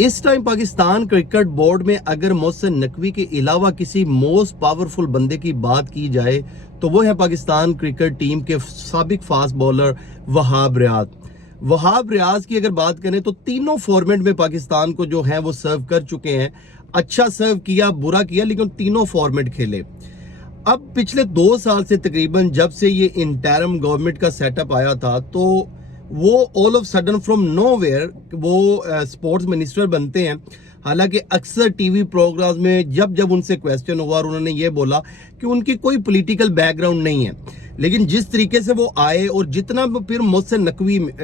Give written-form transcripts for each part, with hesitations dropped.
इस time Pakistan cricket board में अगर मोहसिन नकवी के अलावा किसी मोस्ट पावरफुल बंदे की बात की जाए तो वो है पाकिस्तान क्रिकेट टीम के साबिक फास्ट बॉलर वहाब रियाज। वहाब रियाज की अगर बात करें तो तीनों फॉर्मेट में पाकिस्तान को जो है वो सर्व कर चुके हैं। अच्छा सर्व किया, बुरा किया, लेकिन तीनों फॉर्मेट खेले। अब पिछले 2 साल से तकरीबन जब से ये इंटरिम गवर्नमेंट का सेटअप आया था तो वो all of sudden from nowhere वो स्पोर्ट्स मिनिस्टर बनते हैं। हालांकि अक्सर टीवी प्रोग्राम्स में जब जब उनसे क्वेश्चन हुआ और उन्होंने ये बोला कि उनकी कोई पॉलिटिकल बैकग्राउंड नहीं है, लेकिन जिस तरीके से वो आए और जितना फिर मोहसिन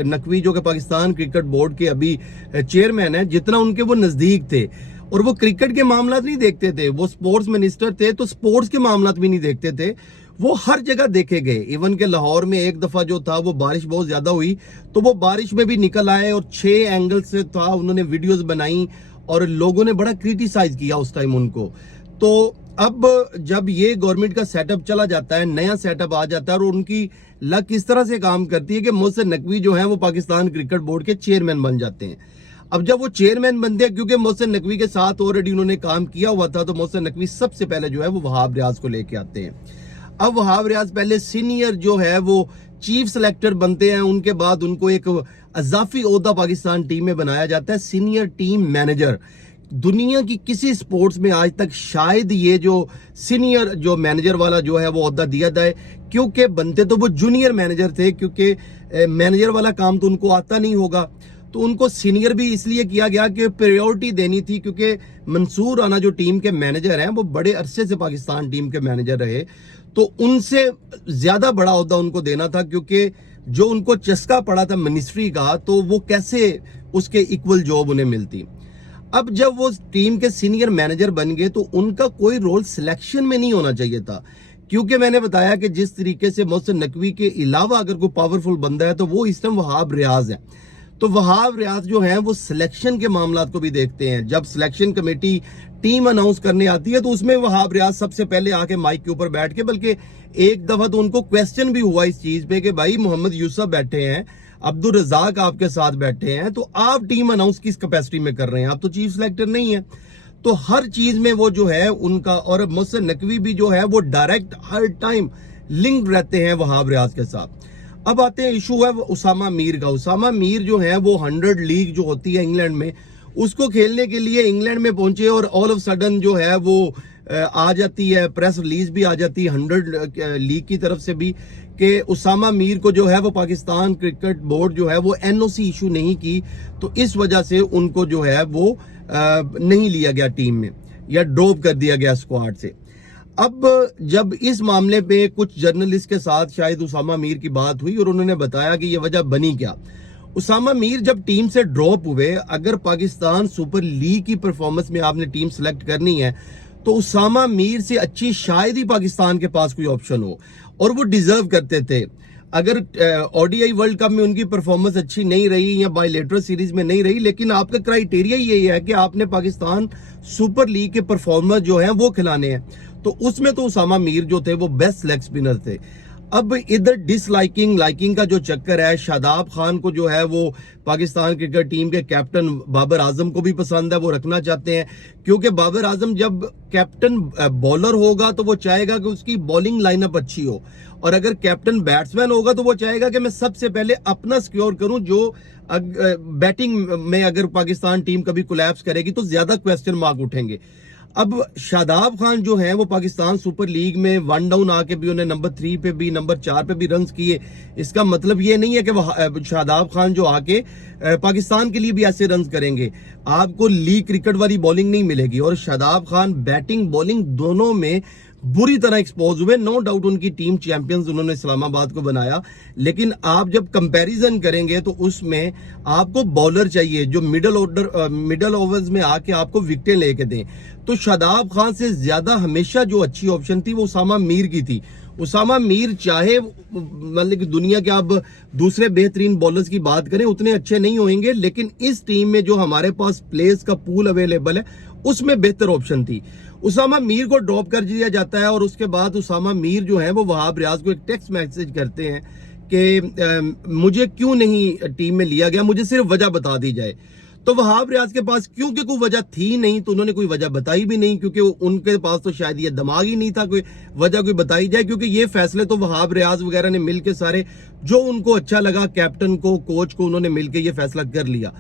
नकवी जो कि पाकिस्तान क्रिकेट बोर्ड के अभी चेयरमैन है, जितना उनके वो नजदीक थे और वो क्रिकेट के मामला नहीं देखते थे, वो स्पोर्ट्स मिनिस्टर थे तो स्पोर्ट्स के मामला भी नहीं देखते थे, वो हर जगह देखे गए। इवन के लाहौर में एक दफा जो था वो बारिश बहुत ज्यादा हुई तो वो बारिश में भी निकल आए और 6 एंगल से था, उन्होंने वीडियोस बनाई और लोगों ने बड़ा क्रिटिसाइज किया उस टाइम उनको। तो अब जब ये गवर्नमेंट का सेटअप चला जाता है, नया सेटअप आ जाता है और उनकी लक इस तरह से काम करती है कि मोहसिन नकवी जो है वो पाकिस्तान क्रिकेट बोर्ड के चेयरमैन बन जाते हैं। अब जब वो चेयरमैन बनते हैं, क्योंकि मोहसिन नकवी के साथ ऑलरेडी उन्होंने काम किया हुआ था, तो मोहसिन नकवी सबसे पहले जो है वो वहाब रियाज को लेके आते हैं। अब वहाब रियाज पहले सीनियर जो है वो चीफ सेलेक्टर बनते हैं, उनके बाद उनको एक अजाफी ओहदा पाकिस्तान टीम में बनाया जाता है, सीनियर टीम मैनेजर। दुनिया की किसी स्पोर्ट्स में आज तक शायद ये जो सीनियर जो मैनेजर वाला जो है वो ओहदा दिया जाए, क्योंकि बनते तो वो जूनियर मैनेजर थे, क्योंकि मैनेजर वाला काम तो उनको आता नहीं होगा, तो उनको सीनियर भी इसलिए किया गया कि प्रायोरिटी देनी थी, क्योंकि मंसूर राना जो टीम के मैनेजर हैं वो बड़े अरसे से पाकिस्तान टीम के मैनेजर रहे, तो उनसे ज्यादा बड़ा ओहदा उनको देना था, क्योंकि जो उनको चस्का पड़ा था मिनिस्ट्री का तो वो कैसे उसके इक्वल जॉब उन्हें मिलती। अब जब वो टीम के सीनियर मैनेजर बन गए तो उनका कोई रोल सिलेक्शन में नहीं होना चाहिए था, क्योंकि मैंने बताया कि जिस तरीके से मोहसिन नकवी के अलावा अगर कोई पावरफुल बंदा है तो वो इस टाइम वहाब रियाज है। तो वहाब रियाज जो है वो सिलेक्शन के मामला को भी देखते हैं। जब सिलेक्शन कमेटी टीम अनाउंस करने आती है तो उसमें वहाब रियाज सबसे पहले आके माइक के ऊपर बैठ के, बल्कि एक दफा तो उनको क्वेश्चन भी हुआ इस चीज पे कि भाई मोहम्मद यूसुफ बैठे हैं, अब्दुल रजाक आपके साथ बैठे हैं, तो आप टीम अनाउंस किस कैपेसिटी में कर रहे हैं, आप तो चीफ सिलेक्टर नहीं है। तो हर चीज में वो जो है उनका, और मोहसिन नकवी भी जो है वो डायरेक्ट हर टाइम लिंक रहते हैं वहाब रियाज के साथ। अब आते हैं इशू है उसामा मीर का। उसामा मीर जो है वो 100 लीग जो होती है इंग्लैंड में, उसको खेलने के लिए इंग्लैंड में पहुंचे और ऑल ऑफ सडन जो है वो आ जाती है, प्रेस रिलीज भी आ जाती है 100 लीग की तरफ से भी कि उसामा मीर को जो है वो पाकिस्तान क्रिकेट बोर्ड जो है वो एनओसी इशू नहीं की, तो इस वजह से उनको जो है वो नहीं लिया गया टीम में या ड्रॉप कर दिया गया स्क्वाड से। अब जब इस मामले पे कुछ जर्नलिस्ट के साथ शायद उसामा मीर की बात हुई और उन्होंने बताया कि ये वजह बनी क्या। उसामा मीर जब टीम से ड्रॉप हुए, अगर पाकिस्तान सुपर लीग की परफॉर्मेंस में आपने टीम सेलेक्ट करनी है तो उसामा मीर से अच्छी शायद ही पाकिस्तान के पास कोई ऑप्शन हो, और वो डिजर्व करते थे। अगर ओडीआई वर्ल्ड कप में उनकी परफॉर्मेंस अच्छी नहीं रही या बायलेटरल सीरीज में नहीं रही, लेकिन आपका क्राइटेरिया यही है कि आपने पाकिस्तान सुपर लीग के परफॉर्मर जो हैं वो खिलाने हैं, तो उसमें तो उसामा मीर जो थे वो बेस्ट लेग स्पिनर थे। अब इधर डिसलाइकिंग लाइकिंग का जो चक्कर है, शादाब खान को जो है वो पाकिस्तान क्रिकेट टीम के कैप्टन बाबर आजम को भी पसंद है, वो रखना चाहते हैं, क्योंकि बाबर आजम जब कैप्टन बॉलर होगा तो वो चाहेगा कि उसकी बॉलिंग लाइनअप अच्छी हो, और अगर कैप्टन बैट्समैन होगा तो वो चाहेगा कि मैं सबसे पहले अपना सिक्योर करूं, जो बैटिंग में अगर पाकिस्तान टीम कभी कोलैप्स करेगी तो ज्यादा क्वेश्चन मार्क उठेंगे। अब शादाब खान जो है वो पाकिस्तान सुपर लीग में 1 डाउन आके भी उन्हें नंबर 3 पे भी नंबर 4 पे भी रन्स किए। इसका मतलब ये नहीं है कि शादाब खान जो आके पाकिस्तान के लिए भी ऐसे रन्स करेंगे, आपको लीग क्रिकेट वाली बॉलिंग नहीं मिलेगी। और शादाब खान बैटिंग बॉलिंग दोनों में बुरी तरह एक्सपोज हुए। नो डाउट उनकी टीम चैंपियंस उन्होंने इस्लामाबाद को बनाया, लेकिन आप जब कंपैरिजन करेंगे तो उसमें आपको बॉलर चाहिए जो मिडल ओवर्स में आके आपको विकेटें लेके दें। तो शादाब खान से ज्यादा हमेशा जो अच्छी ऑप्शन थी वो उसामा मीर की थी। उसामा मीर चाहे मतलब कि दुनिया के आप दूसरे बेहतरीन बॉलर्स की बात करें उतने अच्छे नहीं होंगे, लेकिन इस टीम में जो हमारे पास प्लेयर्स का पूल अवेलेबल है उसमें बेहतर ऑप्शन थी। उसामा मीर को ड्रॉप कर दिया जाता है और उसके बाद उसामा मीर जो है वो वहाब रियाज को एक टेक्स्ट मैसेज करते हैं कि मुझे क्यों नहीं टीम में लिया गया, मुझे सिर्फ वजह बता दी जाए। تو وہاب ریاض کے پاس کیونکہ کوئی وجہ تھی نہیں تو انہوں نے کوئی وجہ بتائی بھی نہیں, کیونکہ ان کے پاس تو شاید یہ دماغ ہی نہیں تھا کوئی وجہ کوئی بتائی جائے, کیونکہ یہ فیصلے تو وہاب ریاض وغیرہ نے مل کے سارے جو ان کو اچھا لگا کیپٹن کو کوچ کو انہوں نے مل کے یہ فیصلہ کر لیا.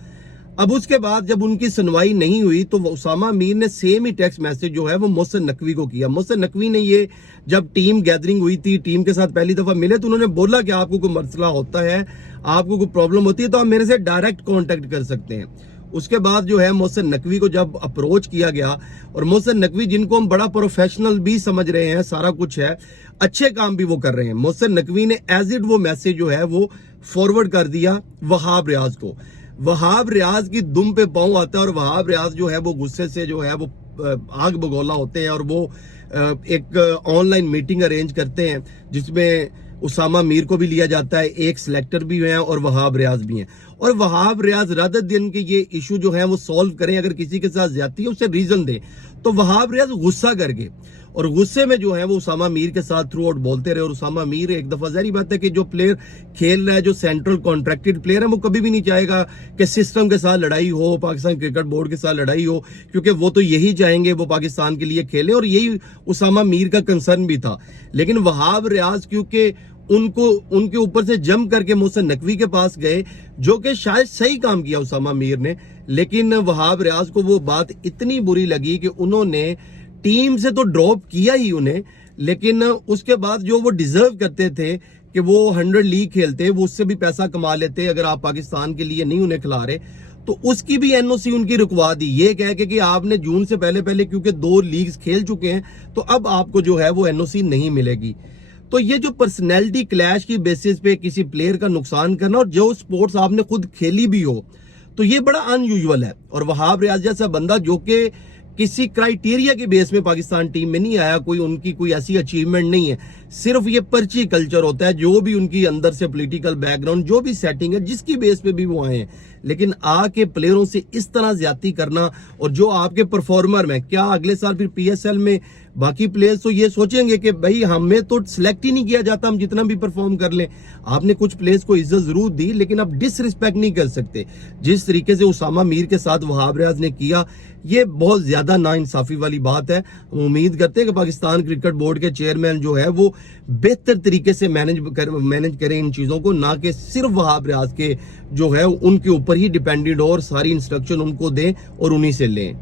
اب اس کے بعد جب ان کی سنوائی نہیں ہوئی تو اسامہ میر نے سیم ہی ٹیکسٹ میسج جو ہے وہ محسن نقوی کو کیا. محسن نقوی نے یہ جب ٹیم گیدرنگ ہوئی تھی, ٹیم کے ساتھ پہلی دفعہ ملے تو انہوں نے بولا کہ آپ کو کوئی مسئلہ ہوتا ہے, آپ کو کوئی پرابلم ہوتی ہے تو آپ میرے سے ڈائریکٹ کانٹیکٹ کر سکتے ہیں. اس کے بعد جو ہے محسن نقوی کو جب اپروچ کیا گیا, اور محسن نقوی جن کو ہم بڑا پروفیشنل بھی سمجھ رہے ہیں, سارا کچھ ہے, اچھے کام بھی وہ کر رہے ہیں, محسن نقوی نے ایز اٹ وہ میسج جو ہے وہ فارورڈ کر دیا وہاب ریاض کو. وہاب ریاض کی دم پہ پاؤں آتا ہے, اور وہاب ریاض جو ہے وہ غصے سے جو ہے وہ آگ بگولا ہوتے ہیں, اور وہ ایک آن لائن میٹنگ ارینج کرتے ہیں جس میں اسامہ میر کو بھی لیا جاتا ہے, ایک سلیکٹر بھی ہیں اور وہاب ریاض بھی ہیں. اور وہاب ریاض رات دن کے یہ ایشو جو ہے وہ سولو کریں, اگر کسی کے ساتھ زیادتی ہے اسے ریزن دیں. تو وہاب ریاض غصہ کر گئے, اور غصے میں جو ہے وہ اسامہ میر کے ساتھ تھرو آؤٹ بولتے رہے. اور اسامہ میر ایک دفعہ ظاہری بات ہے کہ جو پلیئر کھیل رہا ہے, جو سینٹرل کانٹریکٹڈ پلیئر ہے, وہ کبھی بھی نہیں چاہے گا کہ سسٹم کے ساتھ لڑائی ہو, پاکستان کرکٹ بورڈ کے ساتھ لڑائی ہو, کیونکہ وہ تو یہی چاہیں گے وہ پاکستان کے لیے کھیلیں, اور یہی اسامہ میر کا کنسرن بھی تھا. لیکن وہاب ریاض کیونکہ ان کے اوپر سے جم کر کے محسن نقوی کے پاس گئے, جو کہ شاید صحیح کام کیا اسامہ میر نے, لیکن وہاب ریاض کو وہ بات اتنی بری لگی کہ انہوں نے ٹیم سے تو ڈراپ کیا ہی انہیں, لیکن اس کے بعد جو وہ ڈیزرو کرتے تھے کہ وہ 100 لیگ کھیلتے, وہ اس سے بھی پیسہ کما لیتے اگر آپ پاکستان کے لیے نہیں انہیں کھلا رہے, تو اس کی بھی این او سی ان کی رکوا دی, یہ کہہ کے کہ آپ نے جون سے پہلے کیونکہ 2 لیگز کھیل چکے ہیں تو اب آپ کو جو ہے وہ این او سی نہیں ملے گی. تو یہ جو پرسنالٹی کلیش کی بیسس پہ کسی پلیئر کا نقصان کرنا, اور جو سپورٹس آپ نے خود کھیلی بھی ہو, تو یہ بڑا ان یوزول ہے. اور وہاب ریاض جیسا بندہ جو کہ کسی کرائیٹیریا کے بیس میں پاکستان ٹیم میں نہیں آیا, کوئی ان کی کوئی ایسی اچیومنٹ نہیں ہے, صرف یہ پرچی کلچر ہوتا ہے, جو بھی ان کی اندر سے پولیٹیکل بیک گراؤنڈ جو بھی سیٹنگ ہے جس کی بیس پہ بھی وہ آئے ہیں, لیکن آ کے پلیئروں سے اس طرح زیادتی کرنا, اور جو آپ کے پرفارمر میں کیا اگلے سال پھر پی ایس ایل میں باقی پلیئرز تو یہ سوچیں گے کہ بھائی ہمیں تو سلیکٹ ہی نہیں کیا جاتا, ہم جتنا بھی پرفارم کر لیں. آپ نے کچھ پلیئرز کو عزت ضرور دی, لیکن اب ڈس ریسپیکٹ نہیں کر سکتے. جس طریقے سے اسامہ میر کے ساتھ وہاب ریاض نے کیا, یہ بہت زیادہ ناانصافی والی بات ہے. ہم امید کرتے ہیں کہ پاکستان کرکٹ بورڈ کے چیئرمین جو ہے وہ بہتر طریقے سے مینج کریں ان چیزوں کو, نہ کہ صرف وہاب ریاض کے جو ہے ان کے اوپر ہی ڈیپینڈنٹ ہو اور ساری انسٹرکشن ان کو دیں اور انہی سے لیں.